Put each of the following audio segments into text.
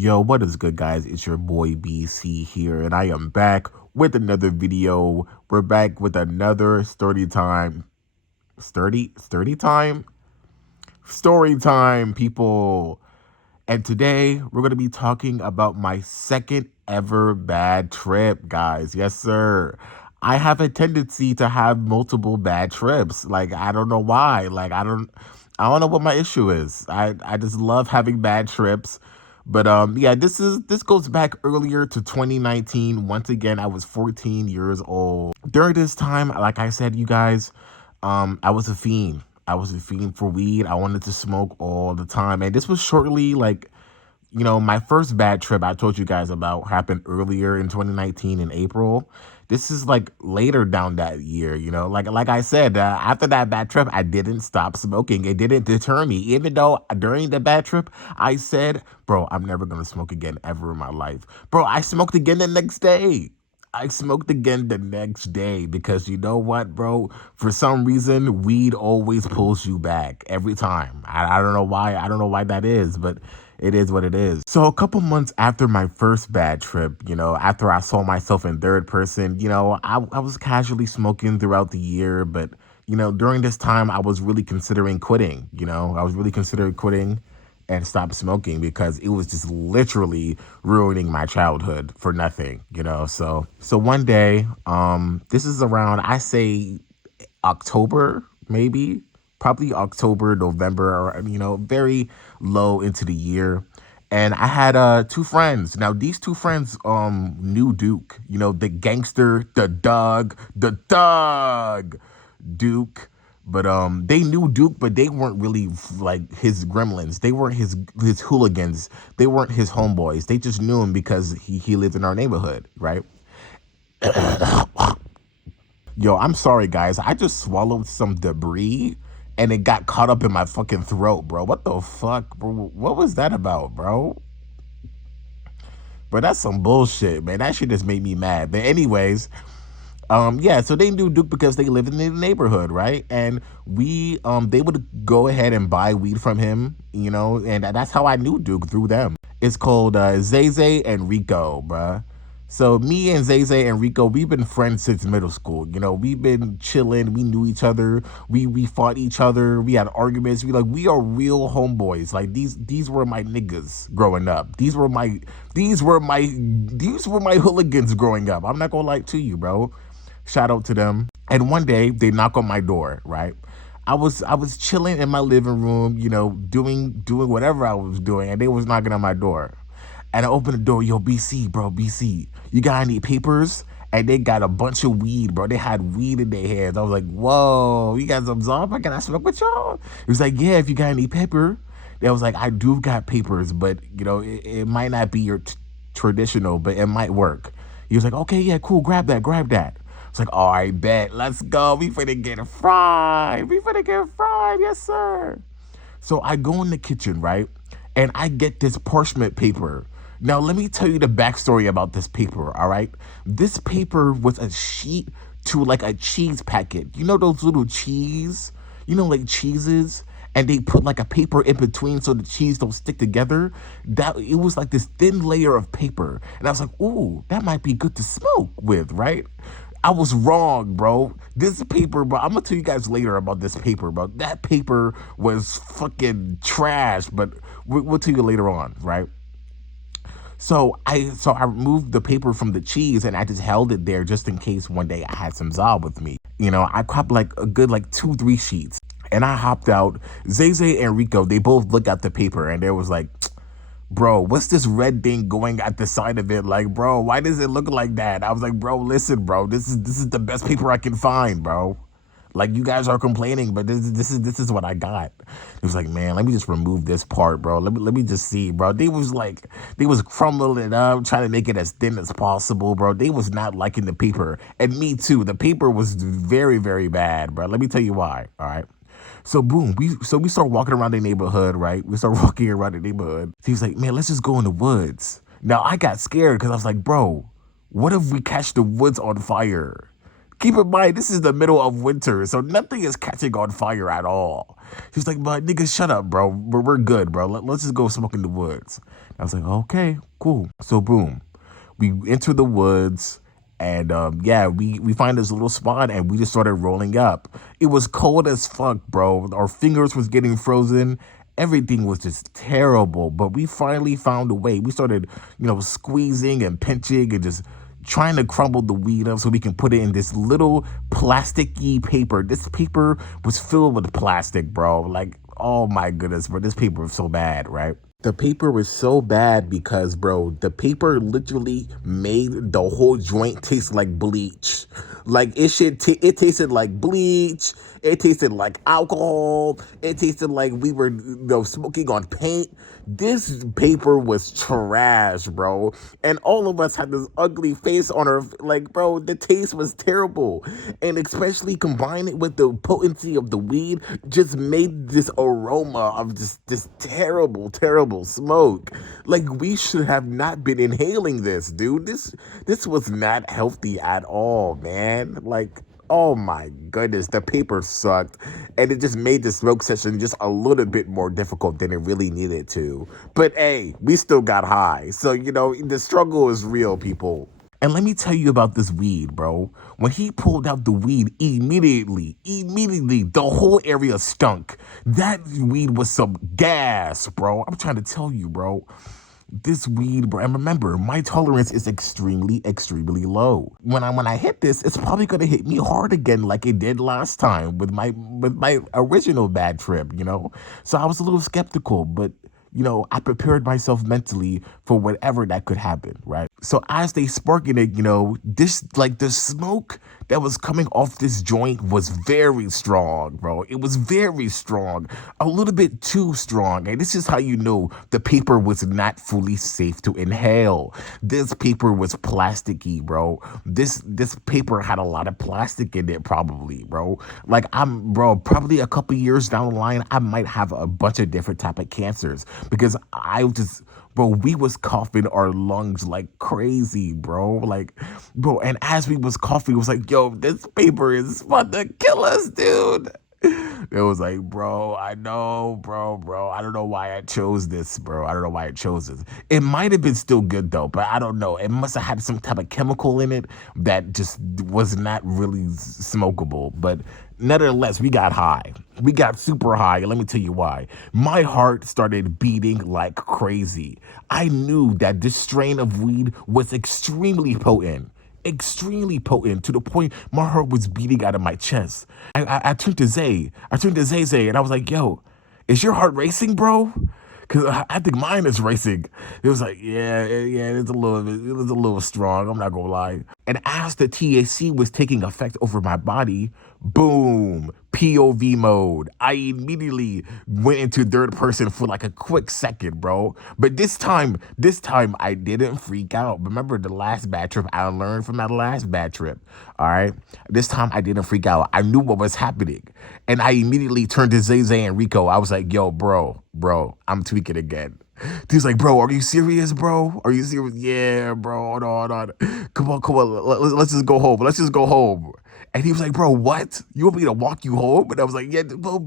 Yo, what is good, guys? It's your boy BC here, and I am back with another video. We're back with another story time, people. And today we're gonna be talking about my second ever bad trip, guys. Yes, sir. I have a tendency to have multiple bad trips. Like, I don't know why. Like, I don't know what my issue is. I just love having bad trips. But yeah, this goes back earlier to 2019. Once again, I was 14 years old. During this time, like I said, you guys, I was a fiend. I was a fiend for weed. I wanted to smoke all the time. And this was shortly like, my first bad trip I told you guys about happened earlier in 2019 in April. This is like later down that year, like I said, after that bad trip, I didn't stop smoking. It didn't deter me, even though during the bad trip, I said, bro, I'm never gonna smoke again ever in my life. Bro, I smoked again the next day. I smoked again the next day because you know what, bro? For some reason, weed always pulls you back every time. I don't know why. I don't know why that is, but it is what it is. So a couple months after my first bad trip, after I saw myself in third person, I was casually smoking throughout the year, but during this time, I was really considering quitting. I was really considering quitting and stop smoking because it was just literally ruining my childhood for nothing, So one day, this is around, I say, October, maybe, probably October, November, or very low into the year. And I had two friends. Now these two friends knew Duke, the gangster, the dog Duke. But they knew Duke, but they weren't really like his gremlins. They weren't his hooligans. They weren't his homeboys. They just knew him because he lived in our neighborhood, right? Yo, I'm sorry, guys. I just swallowed some debris and it got caught up in my fucking throat, bro. What the fuck, bro? What was that about, bro? But that's some bullshit, man. That shit just made me mad. But anyways, yeah, so they knew Duke because they lived in the neighborhood, right? And they would go ahead and buy weed from him, and that's how I knew Duke, through them. It's called Zay Zay and Rico, bruh. So me and Zay Zay and Rico, we've been friends since middle school. We've been chilling. We knew each other. We fought each other. We had arguments. We are real homeboys. Like these were my niggas growing up. These were my hooligans growing up. I'm not gonna lie to you, bro. Shout out to them. And one day they knock on my door, right? I was chilling in my living room, doing whatever I was doing, and they was knocking on my door. And I opened the door, yo, BC, bro, BC, you got any papers? And they got a bunch of weed, bro. They had weed in their hands. I was like, whoa, you got some Zomba? Can I smoke with y'all? It was like, yeah, if you got any paper. They was like, I do got papers, but, it might not be your traditional, but it might work. He was like, okay, yeah, cool, grab that, grab that. It's like, all right, bet, let's go. We finna get fried. We finna get fried, yes, sir. So I go in the kitchen, right? And I get this parchment paper. Now, let me tell you the backstory about this paper, all right? This paper was a sheet to like a cheese packet. You know those little cheese? Like cheeses? And they put like a paper in between so the cheese don't stick together. That it was like this thin layer of paper. And I was like, ooh, that might be good to smoke with, right? I was wrong, bro. This paper, bro, I'm gonna tell you guys later about this paper, bro. That paper was fucking trash, but we'll tell you later on, right? So I removed the paper from the cheese and I just held it there just in case one day I had some Zob with me. I cropped like a good like 2-3 sheets. And I hopped out. Zay Zay and Rico, they both looked at the paper and they was like, bro, what's this red thing going at the side of it? Like, bro, why does it look like that? I was like, bro, listen, bro, this is the best paper I can find, bro. Like, you guys are complaining, but this is what I got. It was like, man, let me just remove this part, bro. Let me just see, bro. They was crumbling it up, trying to make it as thin as possible, bro. They was not liking the paper, and me too. The paper was very, very bad, bro. Let me tell you why. All right. So boom, we start walking around the neighborhood, right? We start walking around the neighborhood. So he's like, man, let's just go in the woods. Now I got scared because I was like, bro, what if we catch the woods on fire? Keep in mind, this is the middle of winter, so nothing is catching on fire at all. He's like, but nigga, shut up, bro. We're good, bro. Let's just go smoke in the woods. I was like, okay, cool. So boom, we enter the woods, and yeah, we find this little spot, and we just started rolling up. It was cold as fuck, bro. Our fingers was getting frozen. Everything was just terrible, but we finally found a way. We started, squeezing and pinching and just trying to crumble the weed up so we can put it in this little plasticky paper. This paper was filled with plastic, bro. Like, oh my goodness, bro. This paper was so bad, right? The paper was so bad because, bro, the paper literally made the whole joint taste like bleach. Like it tasted like bleach. It tasted like alcohol. It tasted like we were, smoking on paint. This paper was trash, bro. And all of us had this ugly face on our, like, bro, the taste was terrible. And especially combine it with the potency of the weed, just made this aroma of just this terrible, terrible smoke. Like, we should have not been inhaling this, dude. This was not healthy at all, man. Like, oh my goodness, the paper sucked. And it just made the smoke session just a little bit more difficult than it really needed to. But hey, we still got high. So, the struggle is real, people. And let me tell you about this weed, bro. When he pulled out the weed, immediately, the whole area stunk. That weed was some gas, bro. I'm trying to tell you, bro. This weed, bro, and remember, my tolerance is extremely low. When I hit this, it's probably gonna hit me hard again, like it did last time with my original bad trip. So I was a little skeptical, but I prepared myself mentally for whatever that could happen, right? So as they sparking it, this, like, the smoke that was coming off this joint was very strong, bro. It was very strong, a little bit too strong. And this is how you know the paper was not fully safe to inhale. This paper was plasticky, bro. This paper had a lot of plastic in it, probably, bro. Like, probably a couple years down the line, I might have a bunch of different type of cancers because we was coughing our lungs like crazy, bro. Like, bro, and as we was coughing, it was like, yo, this paper is about to kill us, dude. It was like, bro, I know, bro. I don't know why I chose this, bro. I don't know why I chose this. It might have been still good though, but I don't know. It must have had some type of chemical in it that just was not really smokable. But nevertheless, we got high. We got super high. Let me tell you why. My heart started beating like crazy. I knew that this strain of weed was extremely potent to the point my heart was beating out of my chest. I turned to Zay. I turned to Zay, and I was like, yo, is your heart racing, bro? Because I think mine is racing. It was like, yeah, it was a little strong. I'm not gonna lie. And as the THC was taking effect over my body, boom, POV mode. I immediately went into third person for like a quick second, bro. But this time I didn't freak out. Remember the last bad trip? I learned from that last bad trip. All right. This time I didn't freak out. I knew what was happening. And I immediately turned to Zay Zay and Rico. I was like, yo, bro, I'm tweaking again. He's like, bro, are you serious, bro? Are you serious? Yeah, bro. Hold on. Come on. Let's just go home. And he was like, bro, what? You want me to walk you home? And I was like, yeah, well,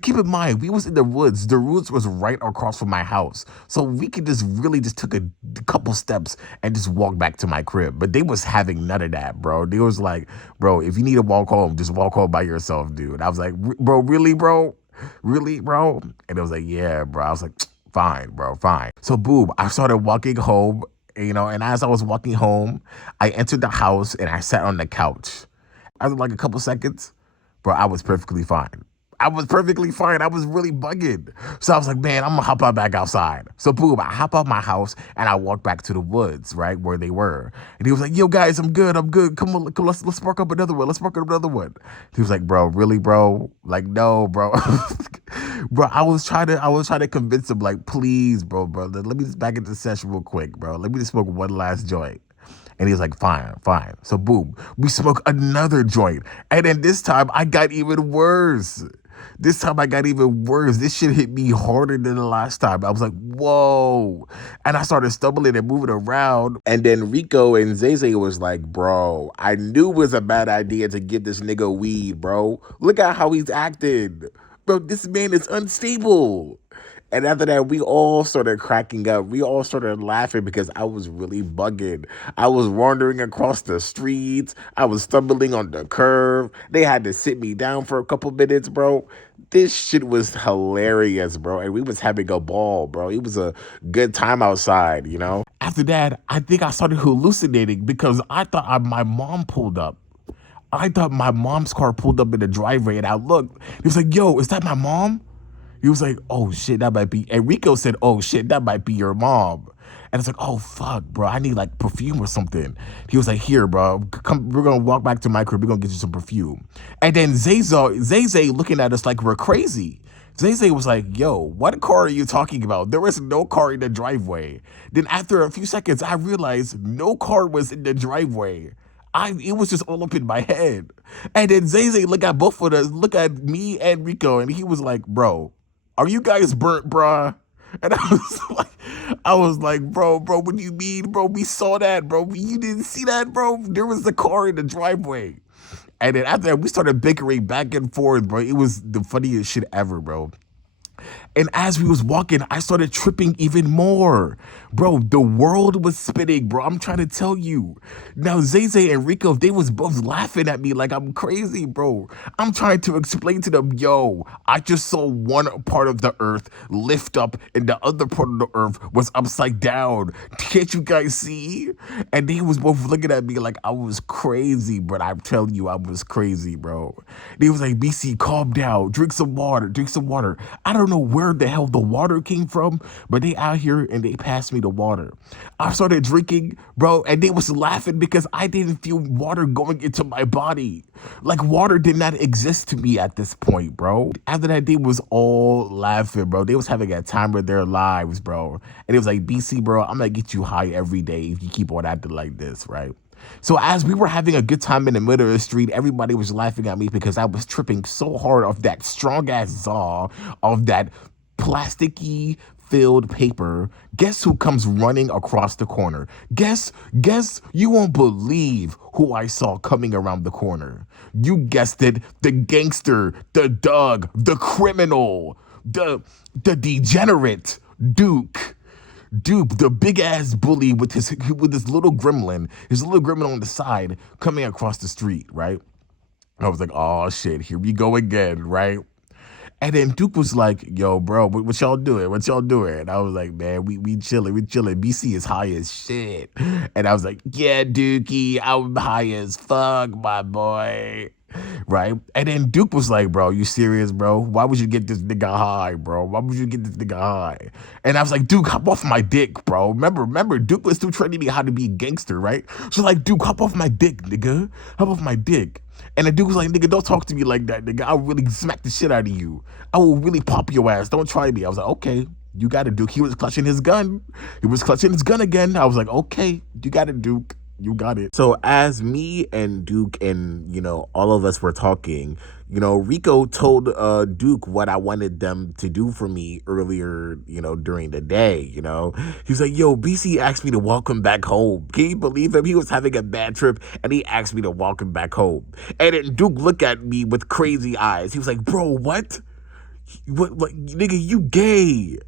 keep in mind, we was in the woods. The woods was right across from my house. So we could just really just took a couple steps and just walk back to my crib. But they was having none of that, bro. They was like, bro, if you need to walk home, just walk home by yourself, dude. I was like, bro, really, bro? Really, bro? And it was like, yeah, bro. I was like, fine, bro, fine. So boom, I started walking home, and as I was walking home, I entered the house and I sat on the couch. After like a couple seconds, bro, I was perfectly fine. I was perfectly fine. I was really bugging. So I was like, man, I'm gonna hop out back outside. So boom, I hop out my house and I walk back to the woods, right, where they were. And he was like, yo, guys, I'm good. Come on, let's spark up another one. He was like, bro, really, bro? Like, no, bro. Bro, I was trying to convince him, like, please, bro. Let me just back into the session real quick, bro. Let me just smoke one last joint. And he was like, fine. So boom, we smoke another joint. And then this time I got even worse. This shit hit me harder than the last time. I was like, whoa. And I started stumbling and moving around. And then Rico and Zay was like, bro, I knew it was a bad idea to give this nigga weed, bro. Look at how he's acting. Bro, this man is unstable. And after that, we all started cracking up. We all started laughing because I was really bugging. I was wandering across the streets. I was stumbling on the curb. They had to sit me down for a couple minutes, bro. This shit was hilarious, bro. And we was having a ball, bro. It was a good time outside, you know? After that, I think I started hallucinating because I thought my mom pulled up. I thought my mom's car pulled up in the driveway, and I looked. He was like, "Yo, is that my mom?" He was like, "Oh shit, that might be." Enrico said, "Oh shit, that might be your mom." And it's like, "Oh fuck, bro, I need like perfume or something." He was like, "Here, bro, come. We're gonna walk back to my crib. We're gonna get you some perfume." And then Zay looking at us like we're crazy. Zay was like, "Yo, what car are you talking about? There was no car in the driveway." Then after a few seconds, I realized no car was in the driveway. It was just all up in my head. And then Zay look at both of us, look at me and Rico, and he was like, "Bro, are you guys burnt, bruh?" And I was like, bro, what do you mean, bro? We saw that, bro. You didn't see that, bro? There was a car in the driveway. And then after that, we started bickering back and forth, bro. It was the funniest shit ever, bro. And as we was walking, I started tripping even more. Bro, the world was spinning, bro. I'm trying to tell you. Now, Zay and Rico, they was both laughing at me like I'm crazy, bro. I'm trying to explain to them, yo, I just saw one part of the earth lift up and the other part of the earth was upside down. Can't you guys see? And they was both looking at me like I was crazy, but I'm telling you, I was crazy, bro. They was like, BC, calm down. Drink some water. Drink some water. I don't know where the hell the water came from, but they out here and they passed me the water. I started drinking, bro, and they was laughing because I didn't feel water going into my body. Like water did not exist to me at this point, bro. After that, they was all laughing, bro. They was having a time of their lives, bro. And it was like, BC, bro, I'm gonna get you high every day if you keep on acting like this, right? So as we were having a good time in the middle of the street, everybody was laughing at me because I was tripping so hard off that strong ass saw of that plasticky filled paper. Guess who comes running across the corner? Guess you won't believe who I saw coming around the corner. You guessed it, the gangster, the Doug, the criminal, the degenerate Duke. Duke, the big ass bully with his his little gremlin on the side coming across the street, right? I was like, oh shit, here we go again, right? And then Duke was like, "Yo, bro, what y'all doing? What y'all doing?" And I was like, "Man, we chilling, we chilling. BC is high as shit." And I was like, "Yeah, Dookie, I'm high as fuck, my boy." Right? And then Duke was like, "Bro, you serious, bro? Why would you get this nigga high, bro? Why would you get this nigga high?" And I was like, "Duke, hop off my dick, bro. Remember, Duke was still training me how to be a gangster, right?" So like, "Duke, hop off my dick, nigga. Hop off my dick." And the dude was like, "Nigga, don't talk to me like that, nigga. I'll really smack the shit out of you. I will really pop your ass. Don't try me." I was like, "Okay, you got it, Duke." He was clutching his gun. He was clutching his gun again. I was like, "Okay, you got it, Duke. You got it." So as me and Duke and, all of us were talking, Rico told Duke what I wanted them to do for me earlier, during the day, He was like, "Yo, BC asked me to welcome back home." Can you believe him? He was having a bad trip and he asked me to welcome back home. And then Duke looked at me with crazy eyes. He was like, "Bro, what? What, like, nigga, you gay.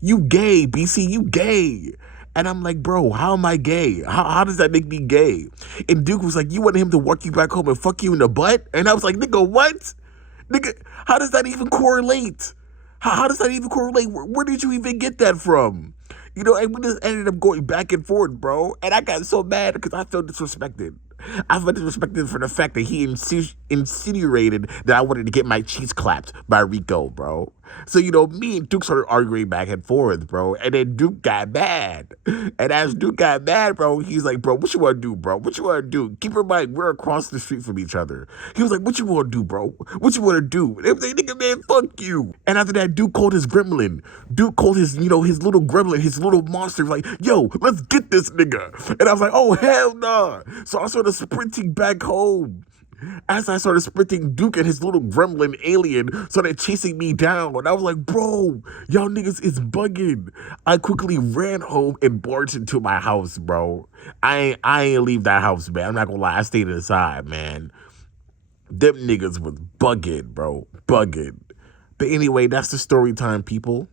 You gay, BC, you gay." And I'm like, "Bro, how am I gay? How does that make me gay?" And Duke was like, "You wanted him to walk you back home and fuck you in the butt?" And I was like, "Nigga, what? Nigga, how does that even correlate? How does that even correlate? Where did you even get that from?" And we just ended up going back and forth, bro. And I got so mad because I felt disrespected. I felt disrespected for the fact that he insinuated that I wanted to get my cheeks clapped by Rico, bro. So, me and Duke started arguing back and forth, bro. And then Duke got mad. And as Duke got mad, bro, he's like, "Bro, what you want to do, bro? What you want to do?" Keep in mind, we're across the street from each other. He was like, "What you want to do, bro? What you want to do?" And they was like, "Nigga, man, fuck you." And after that, Duke called his gremlin. Duke called his little gremlin, his little monster, like, "Yo, let's get this nigga." And I was like, "Oh, hell nah." So I started sprinting back home. As I started sprinting, Duke and his little gremlin alien started chasing me down. And I was like, "Bro, y'all niggas is bugging." I quickly ran home and barged into my house, bro. I ain't leave that house, man. I'm not gonna lie. I stayed inside, man. Them niggas was bugging, bro. Bugging. But anyway, that's the story time, people.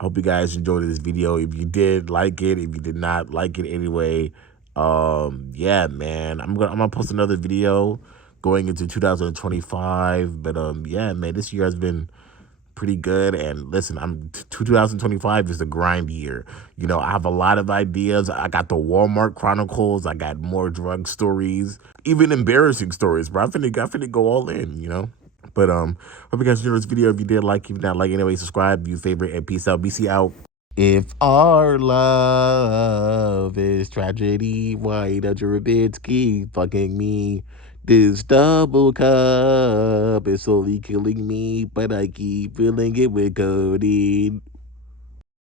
I hope you guys enjoyed this video. If you did, like it. If you did not, like it anyway. Yeah, man. I'm gonna post another video going into 2025. But yeah, man, this year has been pretty good. And listen, 2025 is the grind year. You know, I have a lot of ideas. I got the Walmart Chronicles. I got more drug stories, even embarrassing stories. Bro, I finna go all in. You know. But hope you guys enjoyed this video. If you did, like, if you did not like, anyway, subscribe, view favorite, and peace out. BC out. If our love is tragedy, why don't you Rubitsky fucking me? This double cup is slowly killing me, but I keep filling it with codeine.